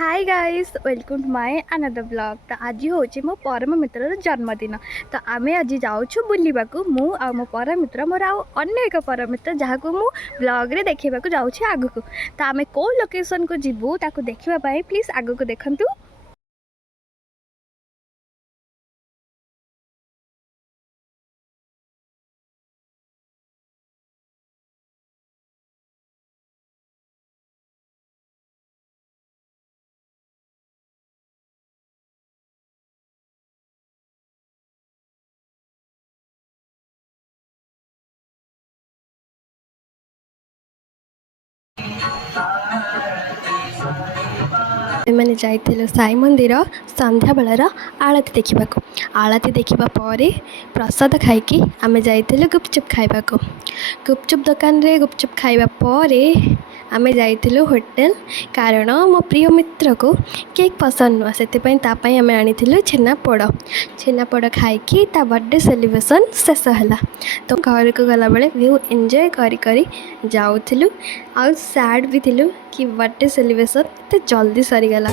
Hi guys, welcome to my another blog. तो आज हूँ मो परम मित्र जन्मदिन। तो आम आज जाऊँ बुलवा मु आ मो परम मित्र मोर आने एक परम मित्र जहाँ को मु ब्लॉग रे देखा जाऊँ आग को। तो आम कौ लोकेशन को जीवु ताकू देखापी प्लीज आग को देखु। मैंने जाइलु साई मंदिर संध्या बेलार आलती देखा। आलती देखा पर प्रसाद खाई आम जाइलु गुपचुप खाइबा। गुपचुप दुकान रे गुपचुप खाइबा पर आम जाइलु होटेल, कारण मो प्रिय मित्र को केक पसंद नुआ से आम आनी छेनापोड़। छेनापोड़ खाई बर्थडे सेलिब्रेशन शेष है। तो घर को गला बेले व्यू एंजॉय करी जाऊँ। आ सैड भी थिलु कि बर्थडे सेलिब्रेशन इतने जल्दी सरीगला।